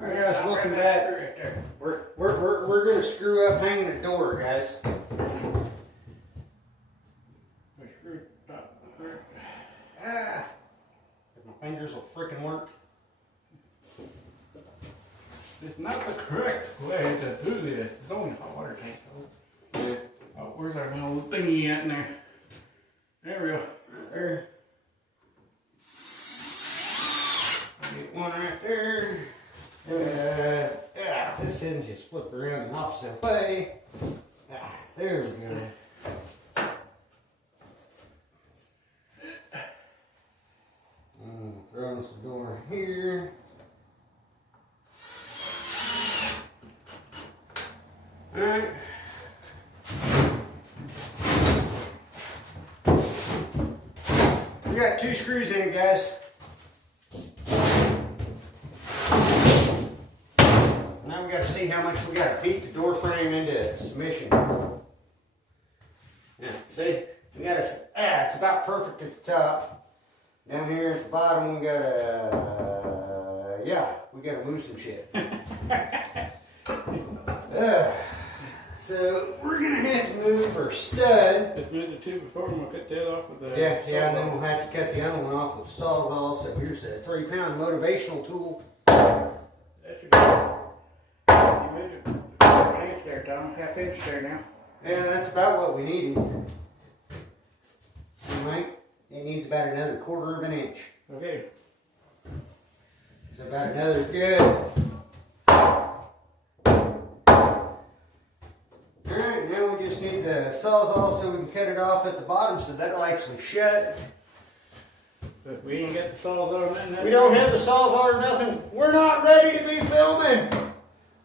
Alright guys, welcome back. We're gonna screw up hanging the door, guys. If my fingers will freaking work. It's not the correct way to do this. It's only a hot water tank though. Yeah. Oh, where's our little thingy at in there? There we go. Right there. Get one right there. This end just flip around the opposite way. There we go. Throw us the door here. Alright. We got 2 screws in it, guys. Now we got to see how much we got to beat the door frame into submission. Yeah, see? We got to, it's about perfect at the top. Down here at the bottom, we got to move some shit. So we're gonna have to move our stud. Let's move the two before and we'll cut that off with the Yeah, and then we'll have to cut the other one off with the sawzall. So here's a 3-pound motivational tool. That should be. You moved it an inch there, Tom. ½ inch there now. Yeah, that's about what we needed. Right? It needs about another 1/4 inch. Okay. So about another good. Alright, now we just need the sawzall so we can cut it off at the bottom so that'll actually shut. But we ain't got the saws on that. We don't have the sawzall or nothing. We're not ready to be filming.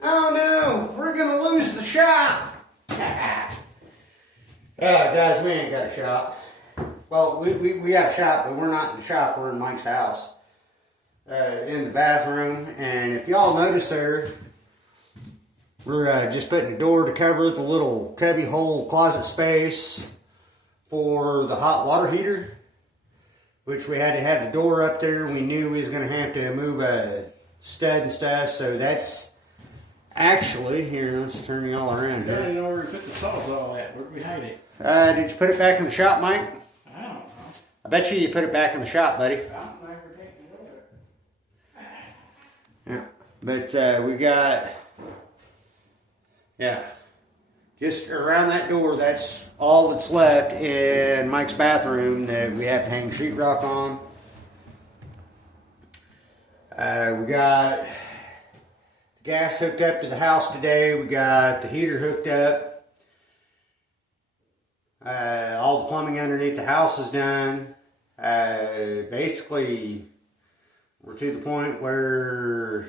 Oh no, we're gonna lose the shop. Guys, we ain't got a shop. Well, we got a shop, but we're not in the shop. We're in Mike's house. In the bathroom. And if y'all notice there, we're just putting a door to cover the little cubby hole closet space for the hot water heater, which we had to have the door up there. We knew we was going to have to move a stud and stuff, so that's actually, here, let's turn y'all around I here. didn't know where we put the sawzall at. Where'd we hide it? Did you put it back in the shop, Mike? I don't know. I bet you put it back in the shop, buddy. I don't know where taking it over. Yeah, but we got, just around that door, that's all that's left in Mike's bathroom that we have to hang sheetrock on. We got the gas hooked up to the house today. We got the heater hooked up. All the plumbing underneath the house is done. Basically, we're to the point where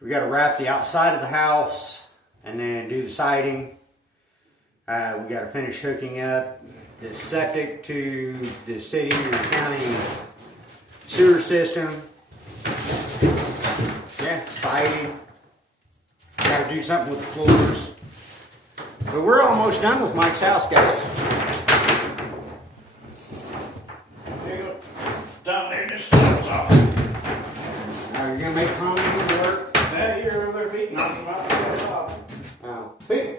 we got to wrap the outside of the house and then do the siding. We got to finish hooking up the septic to the city or county sewer system. Yeah, siding. Got to do something with the floors. But we're almost done with Mike's house, guys. There you go. Down there, just steps off. Now you're gonna make Tommy do the work. Now you're over there beating on him out there off.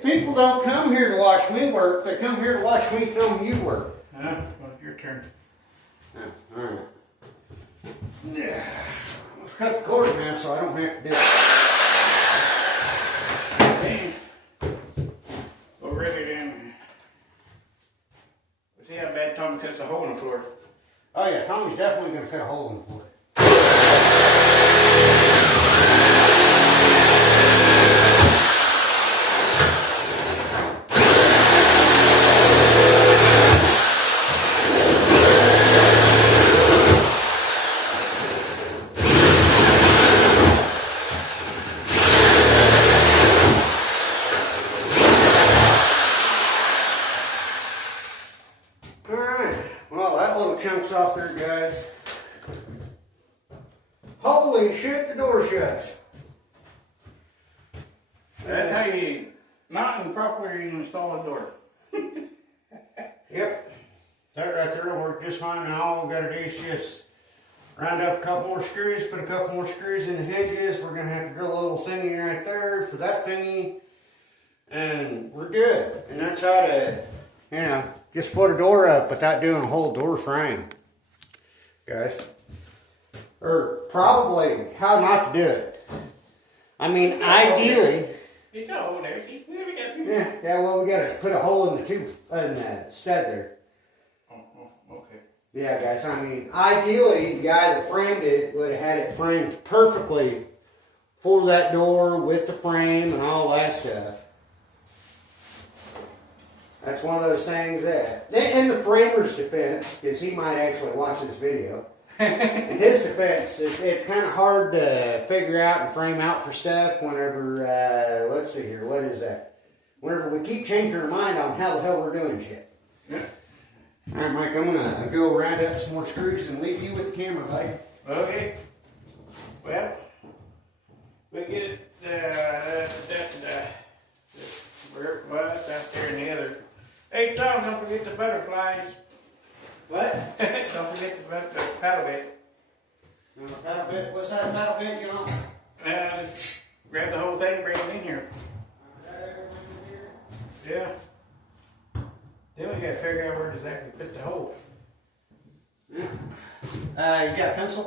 People don't come here to watch me work. They come here to watch me film you work. Well, it's your turn. All right. Yeah. Let's cut the cord now so I don't have to do it. Okay. We'll rip it in. We'll see how bad Tommy cuts a hole in the floor. Oh yeah, Tommy's definitely gonna cut a hole in the floor. Chunks off there, guys. Holy shit, the door shuts. That's how you mount and properly install a door. Yep. That right there will work just fine, and all we gotta do is just round up a couple more screws, put a couple more screws in the hinges. We're gonna have to drill a little thingy right there for that thingy. And we're good. And that's how to, you know, just put a door up without doing a whole door frame, guys. Or probably how not to do it. I mean, ideally. It's all over there. See, we haven't got Yeah, well, we gotta put a hole in the tube, in the stud there. Okay. Yeah, guys, I mean, ideally, the guy that framed it would have had it framed perfectly for that door with the frame and all that stuff. That's one of those things that, in the framer's defense, because he might actually watch this video, in his defense, it's kind of hard to figure out and frame out for stuff whenever, let's see here, what is that? Whenever we keep changing our mind on how the hell we're doing shit. Yeah. All right, Mike, I'm going to go round up some more screws and leave you with the camera, buddy. Okay. Well, we get it, where it was, out there in the other. Hey, Tom, don't forget the butterflies. What? Don't forget the paddle bit. Paddle bit? What's that paddle bit, you know? Grab the whole thing, bring it in here. Yeah. Then we gotta figure out where to exactly put the hole. Yeah. You got a pencil?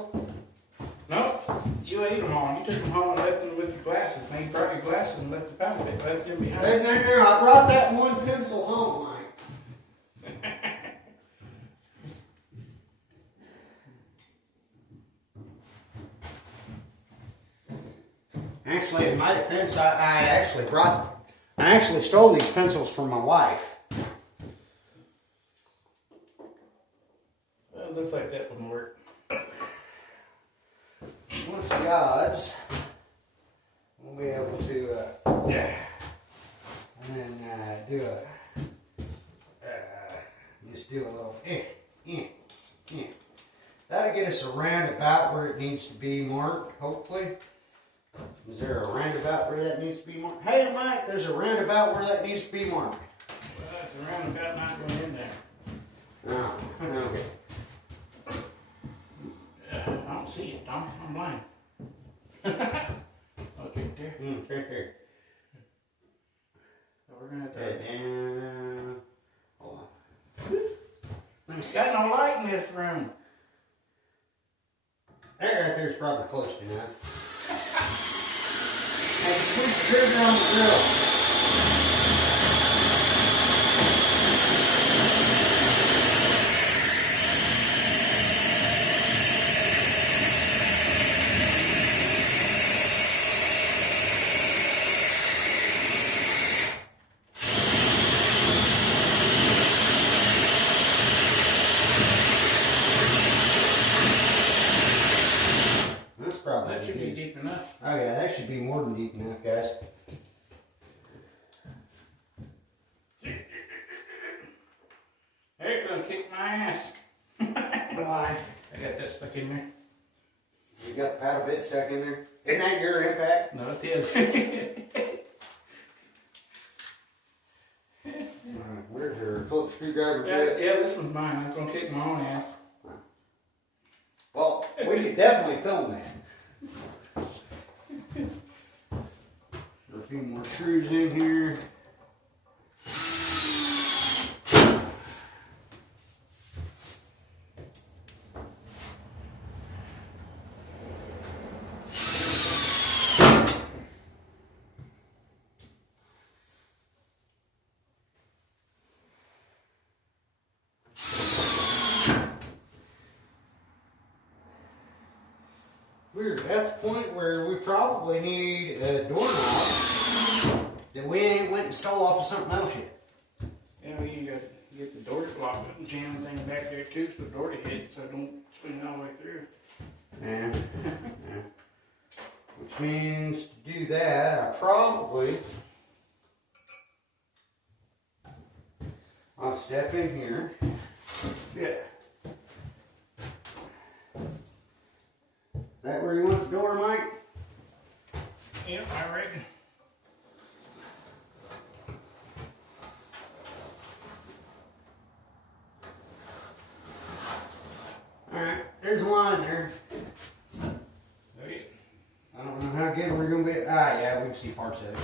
No, you ate them all. You took them home and left them with your glasses. Now you brought your glasses and left the paddle bit, left them behind. There, I brought that one pencil home, Mike. Actually, in my defense, I actually stole these pencils from my wife. Well, it looks like that wouldn't work. What's the odds? We'll be able to, Yeah. and then do just do a little, That'll get us around about where it needs to be marked, hopefully. Is there a roundabout where that needs to be marked? Hey, Mike, there's a roundabout where that needs to be marked. Well, it's a roundabout not going in there. Oh, okay. I don't see it, Tom. I'm blind. Okay, there. Right there. So we're gonna have to. And, hold on. There's got no light in this room. That right there's probably close to enough. Hey, put the trigger on the grill. That should be deep enough. Oh yeah, that should be more than deep enough, guys. They're gonna kick my ass. Why? I got that stuck in there. You got the paddle bit stuck in there? Isn't that your impact? No, it is. Where's your Phillips screwdriver Yeah, bit? yeah, this one's mine. I'm gonna kick my own ass. Well, we could definitely film that. A few more screws in here. We're at the point where we probably need a doorknob that we ain't went and stole off of something else yet. Yeah, you got to get the doors locked and jam the thing back there too, so the door hits, so it don't swing all the way through. Yeah. Yeah. Which means to do that, I probably I'll step in here. Yeah. Is that where you want the door, Mike? Yep, I reckon. Alright, there's a line there. good. We're gonna be. Yeah, we can see parts of it.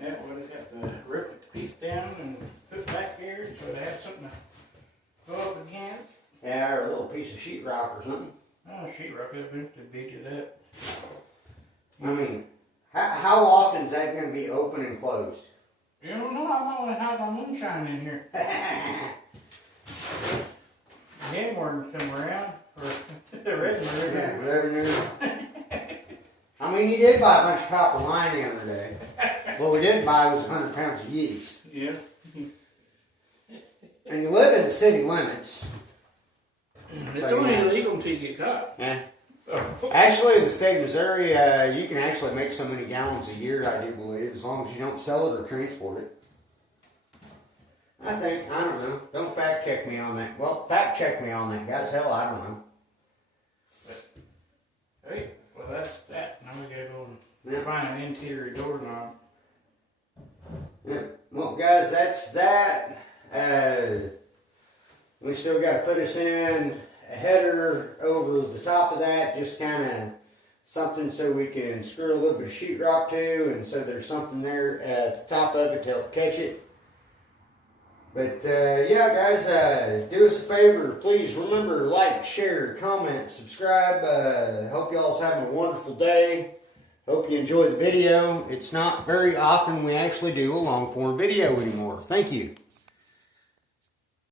Yeah, well, they got the rip the piece down and put back here so they have something to go up against. Yeah, or a little piece of sheetrock or something. Oh, sheetrock up to beat it up. I mean, how often is that gonna be open and closed? You don't know, I might want to hide my moonshine in here. Game warden come around, or the red one. Yeah, whatever. I mean, he did buy a bunch of copper line the other day. What we didn't buy was 100 pounds of yeast. Yeah. And you live in the city limits. It's only illegal until you get caught. Yeah. Oh. Actually, in the state of Missouri, you can actually make so many gallons a year, I do believe, as long as you don't sell it or transport it. I don't know. Don't fact check me on that. Well, fact check me on that, guys. Hell, I don't know. Hey, well that's that. Now we gotta go find an interior doorknob. Yeah. Well, guys, that's that. We still got to put us in a header over the top of that, just kind of something so we can screw a little bit of sheetrock to, and so there's something there at the top of it to help catch it. But yeah, guys, do us a favor. Please remember, like, share, comment, subscribe. Hope y'all's having a wonderful day. Hope you enjoyed the video. It's not very often we actually do a long form video anymore. Thank you.